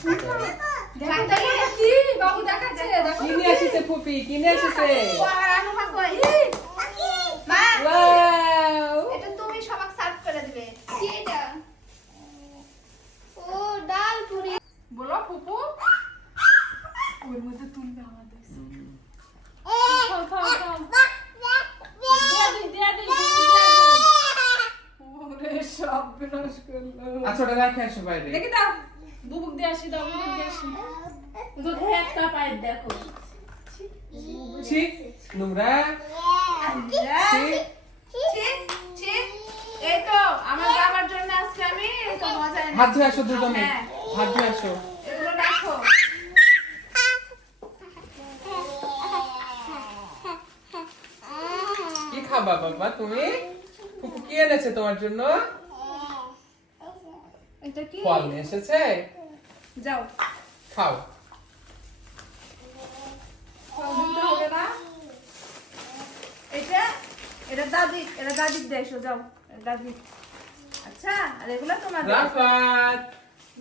কি বাবু দেখাচ্ছে দেখো কিনে এসেছে ফুপি, কিনে এসেছে। আনু মা কই মা ওয়াও, এটা তুমি সবাই সার্ভ করে দিবে কি এটা ও ডাল পুরি বলো ফুপু ওর মধ্যে তুলবে আমাদের খাও খাও খাও দিয়া দি ওরে সব বিনাশ করলো আচ্ছা ওটা রাখে আসো বাইরে। দেখি দাও বুবুক দিয়ে আসি দাও বুবুক দিয়ে আসি দুধে একটা পাই দেখো ছি, নোংরা। ছি, এই তো আমার বাবার জন্য আজকে আমি এই তো মজা হাত ধুয়ে আসো দুজনে, হ্যাঁ। হাত ধুয়ে আসো। এগুলো রাখো কি খাবা বাবা তুমি? ফুপু কি এনেছে তোমার জন্য? এটা কি ফল নিয়ে এসেছে, যাও খাও। ফল দিতে হবে না এটা এটা দাদি দেশো যাও এটা দাদি আচ্ছা আর এগুলো তোমার রাফাত,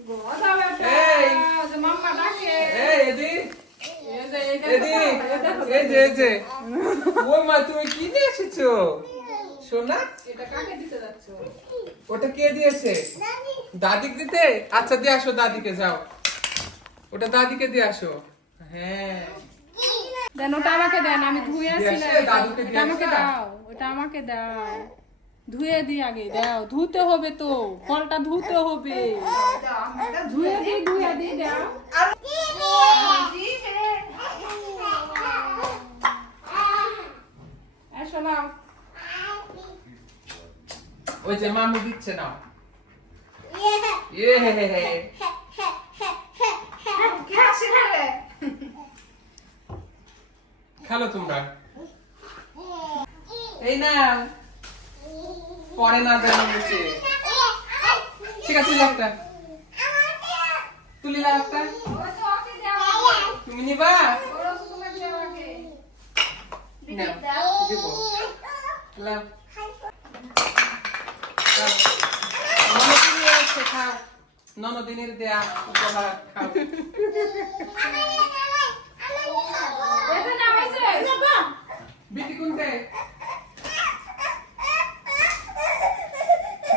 গোদা বেটা এই। যে মাম্মা ডাকে এই এদিক, এই যে এই এদিক, দেখো এই যে। ও মা তুমি কি নিয়ে এসেছো? সোনা, এটা কাকে দিতে যাচ্ছ ওটা কে দিয়েছে? দাদিকে দিতে? আচ্ছা দিয়ে আসো দাদিকে, যাও ওটা দাদিকে দিয়ে আসো। হ্যাঁ দেন ওটা আমাকে দেন আমি ধুয়ে আসি না দিয়ে আসে, দাদুকে দিয়ে এটা আমাকে আসা। দাও ওটা আমাকে দাও ধুয়ে দি আগে দাও ধুতে হবে তো ফলটা ধুতে হবে ধুয়ে দি দাও এসো নাও ওই যে মামু দিচ্ছে না। ইয়ে হে হে হে। কে আসলে রে খেলো তোমরা। এই না পরে না জানো নিচে। ঠিক আছে তুলি একটা, তুলি একটা। ওই তো ওকে দাও তুমি নিবা? ওরা তো তোমাকে দাও আগে নাও, দিব। নাও। নাও। ননদিনী এসেছে, খাও। ননদিনীর দেয়া উপহার, খাও। এটা না হইছে বিটি কোনতে?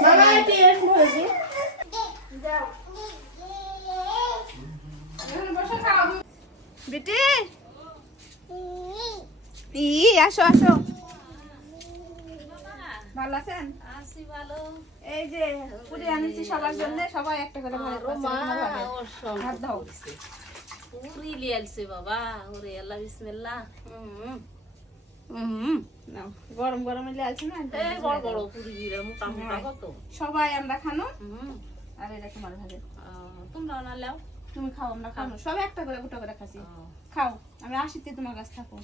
বাবা টেস্ট হইছে যাও এখানে বসে খাও বেটি আসো আসো ভালো আছেন আসি ভালো। এই যে পুরি আনিছি সবার জন্য সবাই একটা করে ভালো হাত দাও পুরি লিয়ালছে বাবা। ওরে আল্লাহ বিসমিল্লাহ। নাও গরম গরম এলে আছে না এই বড় বড় পুরি দিলে মোটা মোটা কত। সবাই আমরা খানো হুম। আর এটা তোমার ভাগে তোমরা না লাও। তুমি খাও আমরা খানো সবাই একটা করে গোটা করে খাসি খাও আমি আসিতে তোমার কাছে থাকো